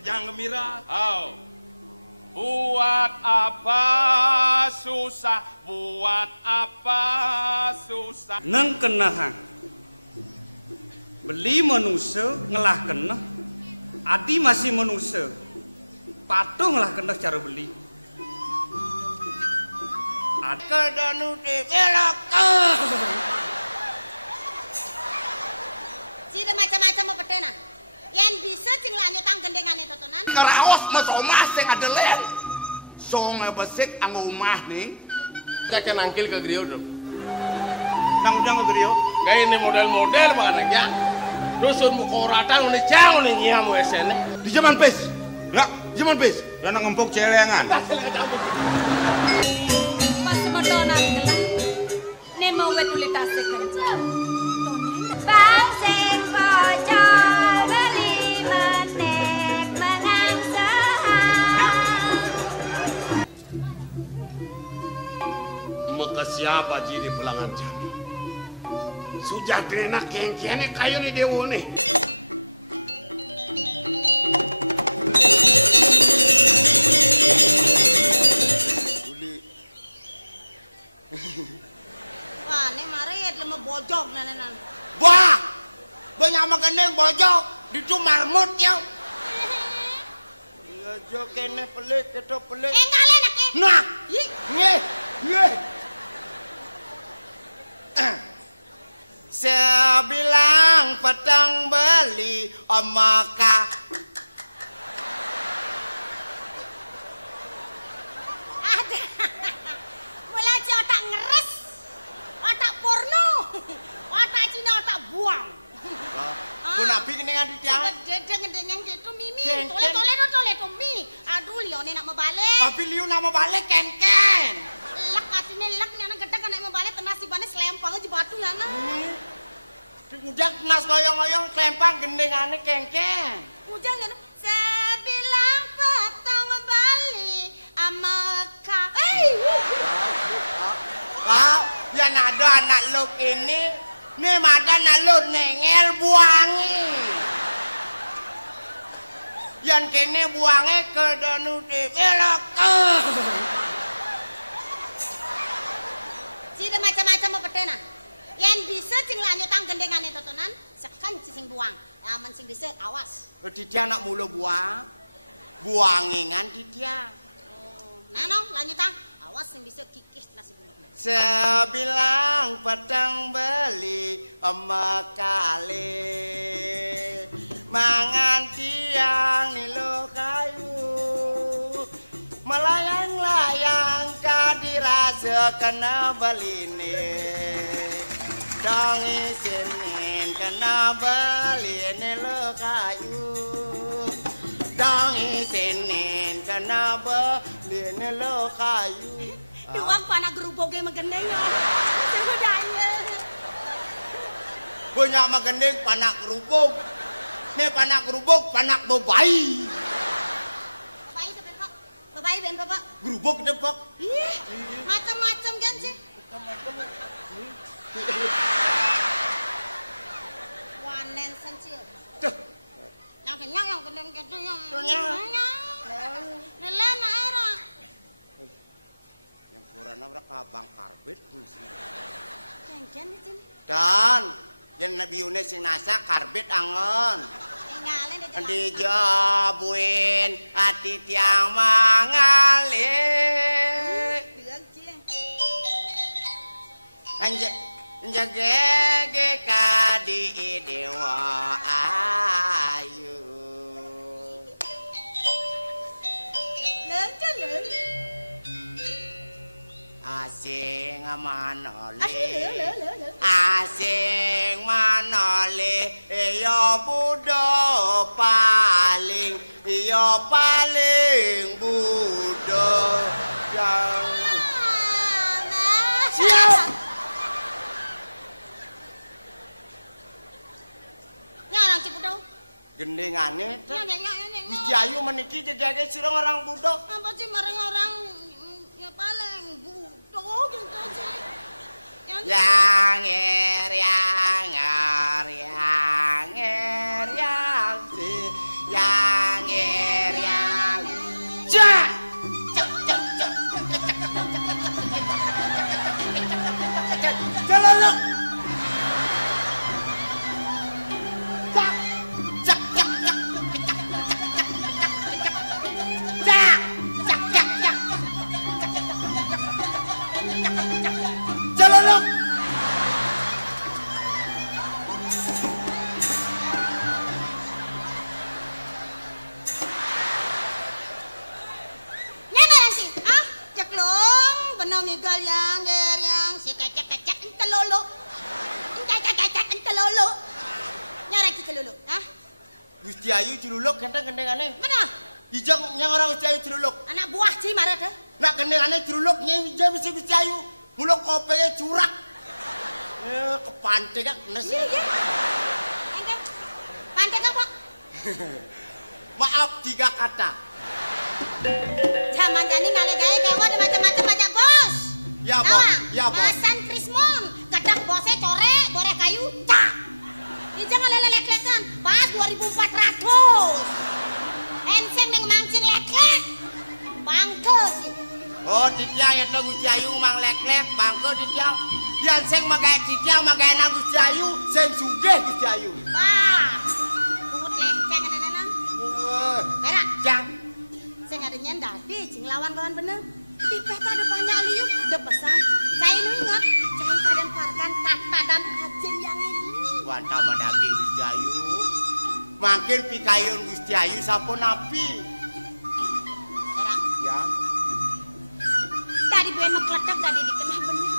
kejang gembira. Oh. Buat apa susah, buat apa susah. Neng kenahang beli manusia ngelah keneh, adi masih manusia patung lah keneh cara beli. Kedanu dibelok. Cida macam-macam mau petena. Yang bisa cing lanyutang gendengan itu tunan. Karaos mas omah sing adelen. Song besik anggo omah nih. Kita nangkil ke griyo dong. Nang ujang ke griyo. Kayak ini model-model makanya ya. Dusun mukoratan ini jauh nih nyiamu esene. Di zaman pes. Ya, di zaman pes. Dan ngempuk celengan. Pas modona gelang. Nemo wetulitase kerja. Bang sing pojol beli menek mengangsaan. Maka siapa jadi pelangan jami? Sudah enak kengkene kayu nih dewo nih. Wah, ini mari lemah bojok nanan. Wah, banyak makan bojok, itu marmut ya. Iya jo kene pelik, itu pelik. Kalian nak Nah, nih. Sebilang petang beli omaka. ada. Mulai otak ngeres, otak porno, otak Cina, otak buang. Ku nabi keningan di tiang. Gedeng-gedeng gitu mimi, Ken, tole to mi. Aduh, Lione nak mau balik. Tapi liu nama balik ken. Lek katine lek nih anak gedeng kan nak mau balik tenasibane selempang aja batu ya nah. Udah nas goyong-goyong kelempang gendengane kengken. Ujang ya sebilang petang balik amaka. Kau yang ada anak lu ini, nih madan lu nengel buangi. Yang kene buange ke danu dibelok. Cida macam-macam mau petena. Yang bisa cing lanyutang gendengan itu tunan, sekan sing buang. Aman sing bisa awas. Di dia anak mulu buangingan di dia. Oh, nano lanyutang. Awas sing bisa kikis nasi bulu. Sebilang petang beli kali mangan tiang nilo kayu melayang-layang kadirasa kena beline dong isinin kena beline lo kayu dong isinin kena beline lo kayu. Duang panak geruboge megendeng ya. Sebudaya. Banyak magendeng panak kerupuk. Nih panak kerupuk, panak bebai. Bebai itu ben Pak. Bebai ben Bapak. Gerubuk depok. Ih, macam-macam kan sih. Wanen sencil. Tuh. Yang kenyang yang gendeng gitu yang. Kenyang. Nelan era. Yang kurang nabrak kabang karbit. Kengken di sini. Dan yang Nabi Yunus sing nasa karbit angon. Tinggalin di jalan. Dijabuin hati tiang mangalih. Njagege kadi dewa ayu. Leuh. Asing manole. Leuh. Asing manole ya budo paling budo yang siap. Orang Cipudau. Gendengane Ya. Gusti Ayu meniki jegage sira orang budok. Apa sih marang orang ya paling budok gitu aja. Yang si yang Celuluk. Cak. Cak cak cak. Cak. Cak cak cak. Celuluk. Ngigal yang gerang si kecek-kecek ente lolo. Kecek-kecek ente lolo. Nyarek ki kelulu, ah? Gusti Ayu Ciluluk gendeng-gendengane. Mana? Hijau yang orang Gusti Ayu Ciluluk. Anak buah sih marah deh. Nak gendengane Ciluluk nyai hijau mesti Gusti Ayu. Muluk kopenya curak. Kepanting kan nes. Iya, iya. Ente. Pantek apa? Maaf 3 kata. Zaman jani ngale gawe kewa ada macam-macam aja bos. Ya bos, ya bos. Masan Krismon, kadang bosnya core, boreh kayu, cak. Ini jangan lelek-lelekan, pas 2.400. Enseng yang mancing lek-lek, bangke sih. Oh, Ditiang itu Gusti Ayu mang lek-lek, bangke Ditiang. Yang seng magai Ditiang magai nang Gusti Ayu, seng sugih Gusti Ayu. Wah, pungut lengkeng anak-anak. Berak, Jang. saya ada nyendadi, cing lawan kawan bener. Pipet ada banyak liuk, udah pesan. Saya ini ingat, saya kadang parkan tata dan ajen yang ini. Wanta daging Gusti Ayu. Makin pikayun Gusti Ayu sampun napi. Berak, Ya. tadi buen mekledak tadi dikenah bener.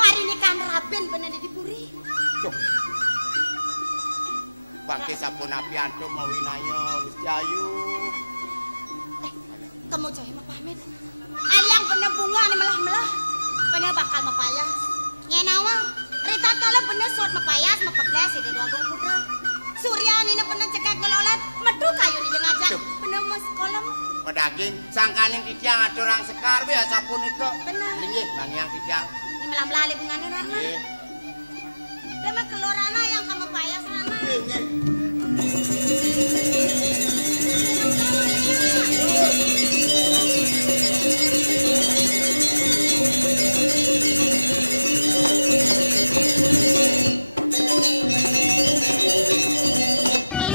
Pari nikahan Raben bener dipuri. Bangke sampun napi antum mau winaya Gusti Ayu. Kamu cahaya mah pamit. Aliang bener bunga nih melah-melah. Bener bakal mepayas. Nyenawa, Rita tolong bener suat mepayas, mekeblas itu 2 gong putra. Surya ini bener cekak gelolat, medu kayu di ngajak. Bener mas kolom. Daging sangkaning Ditiang ada orang sekar be sampun itu. Bener. Nggih, Bang yang Ditiang. Ini melah-melah bungane Rana. Nggih. Demek kelorana yang kamu payas Rana. Nggih.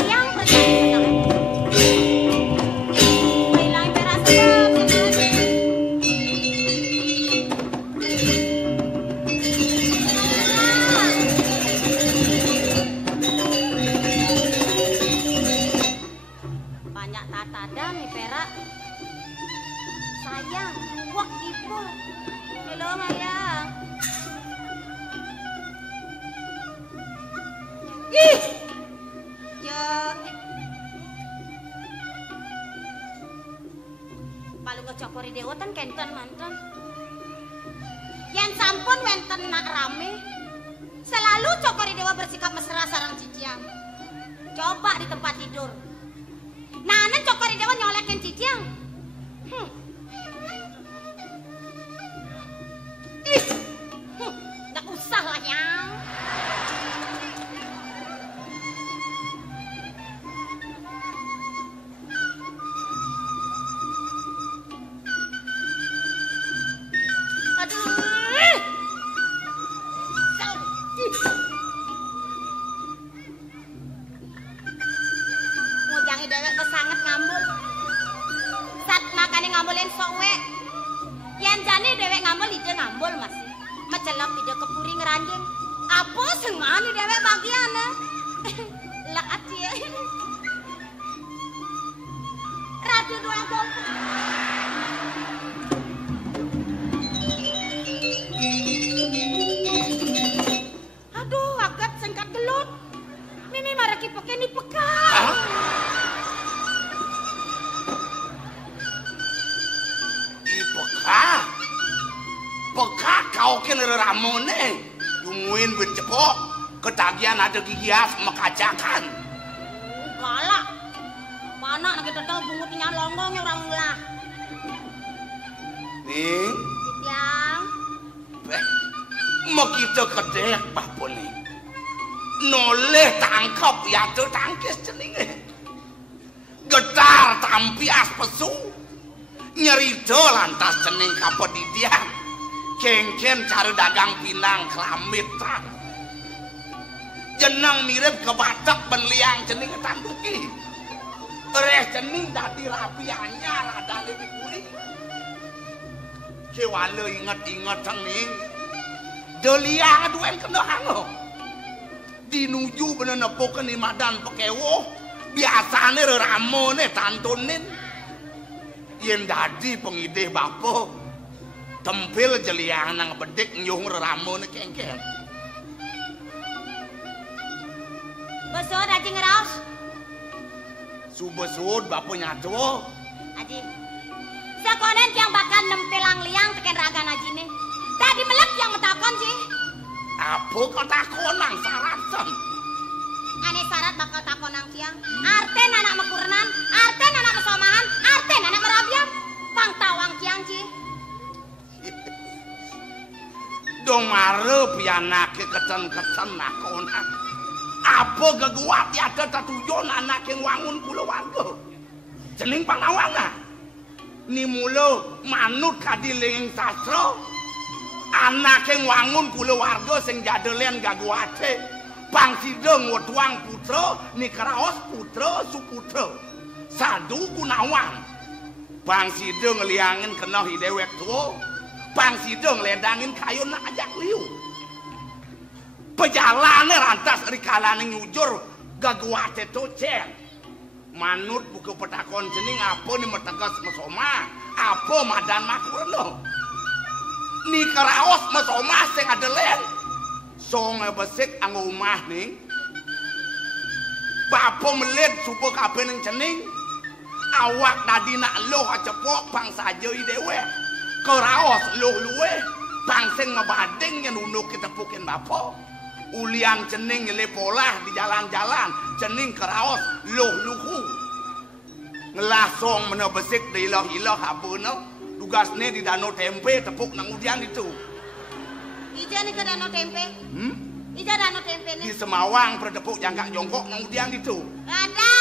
Yang berjalan. Nilai beras sebab. Banyak tatada nih perak. Sayang, wak ibu. Halo ayang. Ih. Ya. Palu ngecokori dewa tan kenten mantan. Yang sampun wenten nak rame. Selalu cokori dewa bersikap mesra sarang ciciang. Coba di tempat tidur. Nanen cokori dewa nyolekin ciciang. Ih. Nggak usah lah yang. Aduh. Sel. Ih. Mujangi dewek besanget ngambul. Sat makane ngambulin sowe. Yang jane dewek ngambul ide ngambul masih. Mecelok ide kepuri ngeranjing. Apa sing mani dewek bagiane? Laat ya. Ratu 2 gong. Aduh, agak sengkat gelut. Mimi maraki pakai ni pekat. Peka kau kena ramone. Tungguin bencepok. Ketagihan ada gigias mekajakan. Galak. Mana nak kita tahu bungutnya longgongnya orang lah. Nih, Yang mau kita kedek apa nih? Noleh tangkap ya tuh tangkis ceningnya. Getar tampias pesu. Nyerido lantas cening kapot di dia. Kengken cara dagang pinang kelamitan. Jenang mirip ke Batak benliang cening tanduki. Ereh cening dadi rapi anyar ada lebih kuri. Kewala ingat-ingat cening. Deliang duen kena hango. Dinuju bener nepokan di madan pekewo. Biasanya ramone tantonin. Yen dadi pengideh bapo. Tempil jeliang nang bedik nyung ramone kengken. Besod aji ngeraos. Subesud bapo nyato. Aji. Sakonen yang bakal nempelang liang teken ragan aji nih. Tadi melek yang metakon sih. Apa kau takonang sarasan? Ane syarat bakal takonang tiang. Arten anak mekurenan, arten anak mesomahan, arten anak merabian. Pang tawang tiang sih. Dong mare pianake kecen-kecen nakonan. Apa geguat ya ada tujuan anak yang wangun kula warga. Jening pangawana. Ni mula manut kadiling sastra. Anak yang wangun kula warga sing jadelen gaguate. Bang sideng wetuang putra ni keraos putra suputra. Sadu Gunawan. Bang sideng liangin kena hidewek tuo. Bang sideng ledangin kayu nak ajak liu. Pejalane rantas rikalane nyujur gaguate tocen. Manut buku petakon jening apa ni metegas mesoma, apa madan makurno. Ni karaos mesoma sing adelen. Songe besik ang omah ning. Bapo melit supo kabeh ning jening. Awak tadi nak loh acepok bang saja dewe. Karaos loh luwe. Bang sing ngebading yang unuk kita pukin bapo. Ulian cening lepolah di jalan-jalan. Cening keraos loh luhu. Ngelasong menebesik di ilah-ilah abuna. Tugasnya di danau tempe tepuk nang udian itu. Ija nih ke danau tempe. Ija danau tempe nih. Di Semawang perdepuk jangkak jongkok nang udian itu. Ada,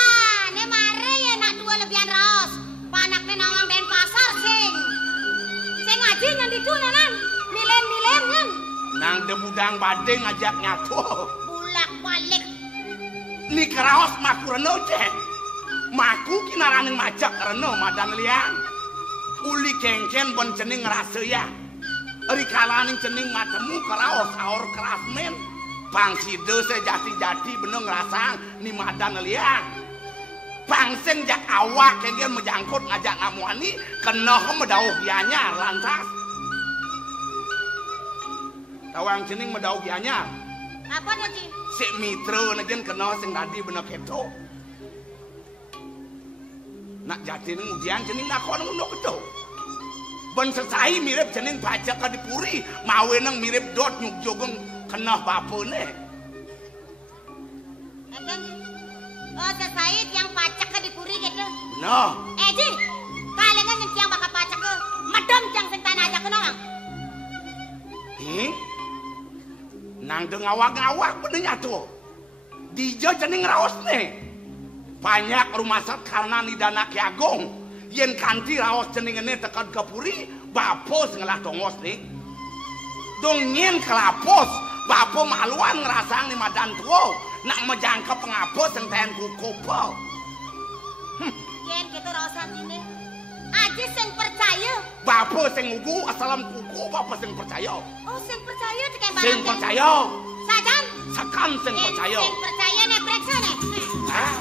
nih mare ya nak dua lebihan raos. Panak nih nawang den pasar sing. Sing ngaji yang di nanan. Milen-milen kan. Nang debudang badeng ngajak nyatu. Bulak balik. Ni keraos maku reno cek. Maku kinaraning majak reno madan liang. Uli kengken bon cening ngerasa ya. Rikalaning cening matemu keraos aor kerasmen. Bang side sejati-jati bener ngerasang ni madan liang. Bang sing jak awak kengken menjangkut ngajak ngamuani. Kena medauh bianya lantas. Tawang cening medau kianya. Apa tuh, Ci? Si mitra nagen kena sing tadi bener keto. Nak jati ning udian cening nakon ngono keto. Ben sesai mirip cening pajak ka dipuri, mawe nang mirip dot nyuk jogeng kena bapone. Eken. Oh, sesai yang pajak ka dipuri gitu. Nah, Ji, kalengan yang tiang bakal pajak ke medem tiang sing tanah aja kena bang. Nang ngawak-ngawak bener nyatu. Dija cening raos nih. Banyak rumah sakit karena ni dana Ki Agong. Yen kanti raos cening ini tekan kepuri, bapos ngelah tongos nih. Dong nyen kelapos, bapo maluan ngerasang ni madan tuo. Nak menjangkap pengapos yang tayan kukopo. Yen gitu raosan ini. Aji sing percaya. Bapo sing ugu asalam kuku, bapo sing percaya. Oh, sing percaya tekan barang. Sing percaya. Sajan. Sakan sing percaya. Sing percaya nih preksa nih. Hah?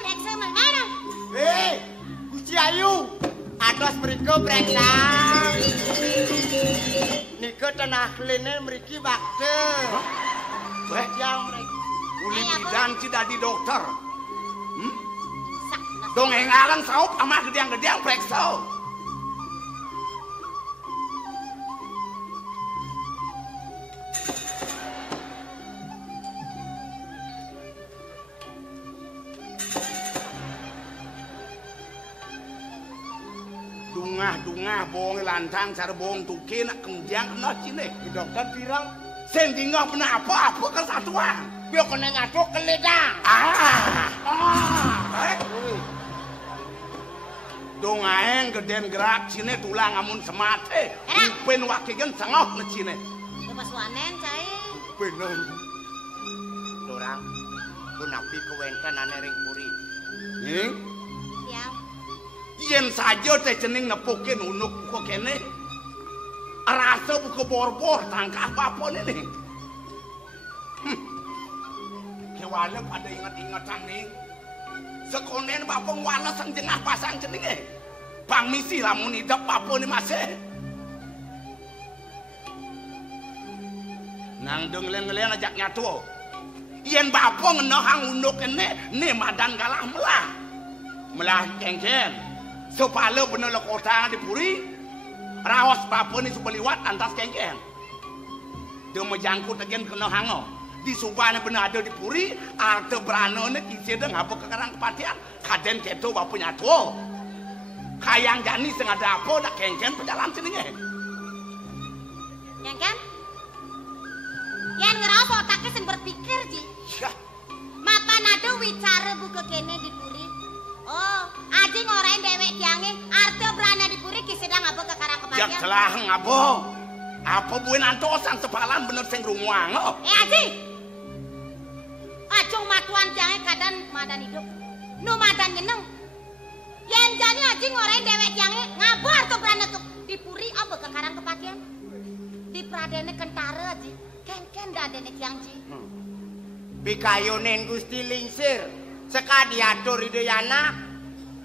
Preksa mana? Gusti Ayu. Atos mriko preksa. Nika tanah lene mriki bakte. Weh, Yang mriki. uli bidan tidak di dokter. Sak. Dong engalang saup ama gedeang-gedeang preksa. Dungah bohong lantang cara bohong tukin nak kemudian kena cine. Dokter pirang Sing tinggal pernah apa kesatuan. biar kena ngaduk ke lidah. Dong aeng geden gerak cine tulang amun semate. Upin wakigen sengoh ne cine. Ya pas wanen cai. Bener. Dorang ku napi kewenten ane ring puri. Ning Ya. yen saja teh cening nepukin unuk kok kene. Rasa buka bor-bor tangkah apa ini. Kewala pada ingat-ingatan nih. Sekonen bapak walesan jengah pasang cening Bang misi lamun hidup bapak ini masih. Nang denglen-ngelen ajak nyatu. Yen bapak ngenohang unuk ini madan kalah melah. Melah kengken. Sepala bener kota di puri. Rawas bapak ini subeliwat antas kengken. Dia menjangkut agen kenohango. Di subane bener ada di puri, arte beranone kisi deng apa kekarang kepatian, kaden keto bapak nyatu. Kayang jani sing ada apa dak kengken pejalan sininya. Kengken? Yang ngerawas otaknya sing berpikir ji. Ya, Mapa nado wicara buka kene di puri. Oh, aji ngorain dewek tiange, arte berana di puri kisedang apa kekarang jak kepatian. celah ngabo. Apa buin antosan sepalan bener sing rumuang. Aji! Acung matuan jange kadan madan hidup. Nu madan nyeneng. Yen jani aji ngorain dewek tiange, ngabur tuh berana tuh di puri apa kekarang kepatian. Di pradene kentara aji, ken-ken dadene tiang ji. Bikayonen Gusti Lingsir. Sekadi atur Hidayana.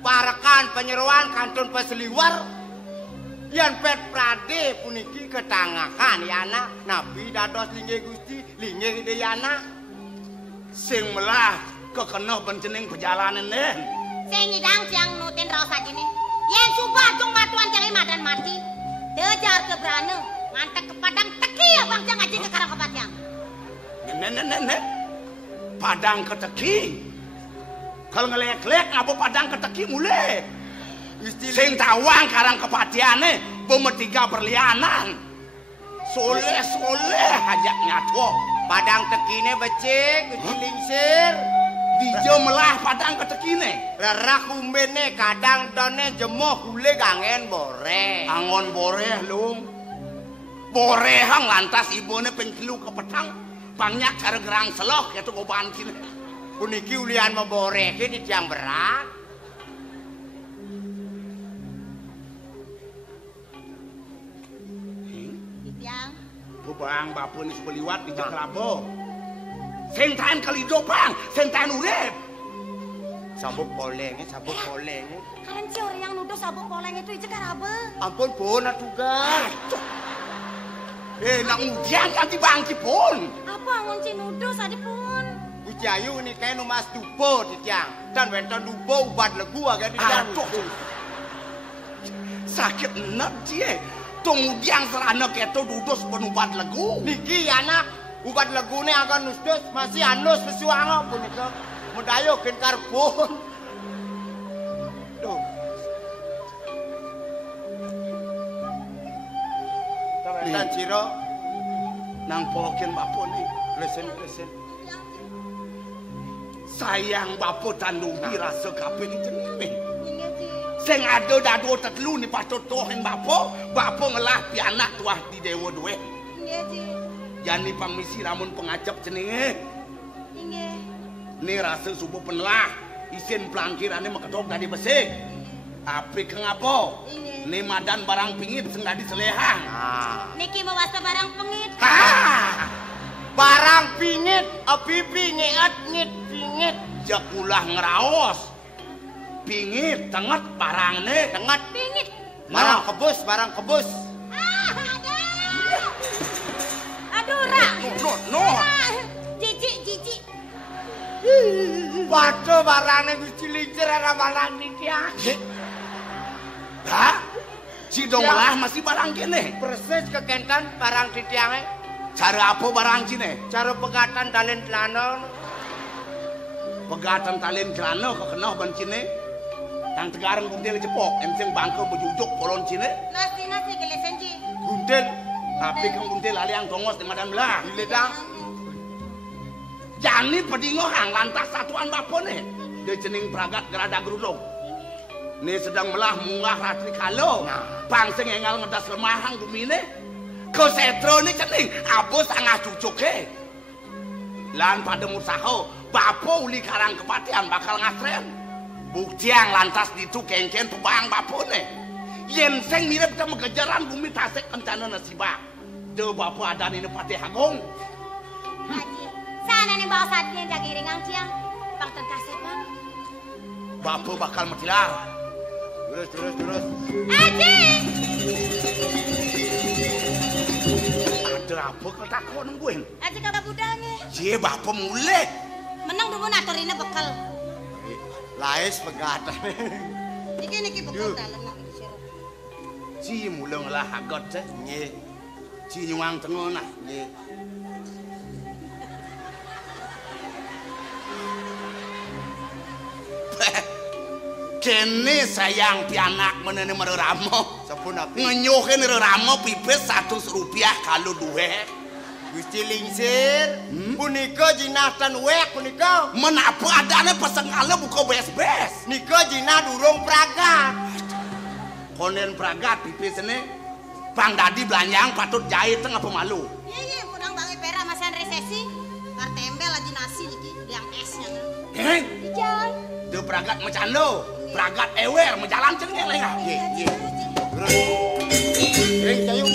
Parakan penyeruan kantun peseliwar. Yan pet prade puniki ketangakan yana. Nabi dados linge Gusti, linge Hidayana. Sing melah kekenoh bencening perjalanan den. Sing ngidang tiang nutin raos aji nih. Yen subah cung matuan jange madan mati. Dejar ke berana, ngantek ke padang teki ya bang jang aji kekarang kepatian. Nek. Padang keteki. Kalau ngelek-lek ngapa padang keteki mulai. Sing tawang karang kepatiane bometiga berlianan. Soleh ajak nyatu. Padang tekine becik Gusti Lingsir. Dijo melah padang ketekine. Rerah kumbene kadang done jemoh kule gangen bore. Angon boreh lung. Borehang lantas ibune ping 3 ke petang. Banyak cara gerang seloh yaitu goban sini. Puniki ulian memboreke di tiang berat. Tiang. Bang bapak ini sebeliwat di Jakrabo. Sing tahan kalido bang, sing tahan urip. Sabuk polenge. Kalian si orang yang nuduh sabuk poleng itu ije karabe. Ampun pun atugan. Nak ujian ganti bangki pun. Apa ngunci nuduh sadipun? Gusti Ayu ini kayak numas dubo di tiang. Dan wenten dubo ubat legu agak di tiang. Aduh. Sakit enak dia. Kemudian serana keto dudus penubat legu. Niki anak ubat legune akan nusdus masih anus pesuango punika. Mudayo gen karbon. Tuh. Dan Ciro Nang pokin bapak ni. lesen. Sayang bapak tandungi rasa kapin jenis. Ini ji. Sing ada dado tetelu ni patut tohen bapak ngelah pianak tuah di dewa duwe. Ini ji. Jani pangmisi ramun pengacap cenenge. Ini. Ni rasa subuh penelah. Isin pelangkirannya meketok dari besik. Api kengapo? Ini. Ni madan barang pingit sing tadi selehang. Niki mau wasta barang pengit. Barang pingit, apipi ngeat pingit. Jakulah ngeraos. Pingit tenget barangnya. Tengat Pingit. barang kebus. Aduh, Ra. No. Jijik. Waduh barangnya Gusti Lingsir ada barang niki. Dah. Si donglah masih barang kene. Persis kekentan barang di tiangnya. Cara apa barang cine? Cara pegatan talen telana. Pegatan talen kerana kekenoh ban cine. Tang tegarang bundel cepok. Enseng bangke berjujuk polon cine. Nasi gelesen ji. Gundel. Tapi kang bundel aliang tongos di madan belah. Diledang. Jani pedingo hang lantas satuan bapone. Dia cening peragat gerada gerudong. Ini sedang melah munggah ratri kalo. Bang sing engal ngedas lemahang bumine. Kesetro ini cening. Abo sangah cucuke. Lan pada musaho. Bapo uli karang kepatian bakal ngasren. Buktiang lantas ditu kengken pebang bapo ne. Yen sing mirip kita mengejaran bumi tasik kencana nasibak. De bapo ada ini pati hagong. Haji, sana nih bawa saatnya jaga ringang ciang. Bang tentang sepan. Bapo bakal metilar. Terus. Haji! Ada apa kau takut nungguin? Haji kagak budangnya. Cie bapo mulai. Menang dulu natorina bekal. Lais pegatan. Niki bekal dalam nak disuruh. Cie mulai ngelah agot ceh. Nggih. Cie nyuang tengah nah. Nggih. Kene sayang pianak menene mereramo. Sampun api. Ngenyuhin reramo pipis 100 rupiah kalau duwe. Gusti Lingsir, punika jinatan wek punika. Menapa adane pesen kalo buka bes-bes. Nika jinah durung pragat. Konen pragat pipis ini. Bang Dadi belanjang patut jahit tengah pemalu. Iya, pudang bangi pera masan resesi. Martembel aja nasi niki, yang esnya. Heng, Ijal. de pragat macando. Pragat ewer menjalan cengeng lengah. Nggih. Terus. Ring kayu.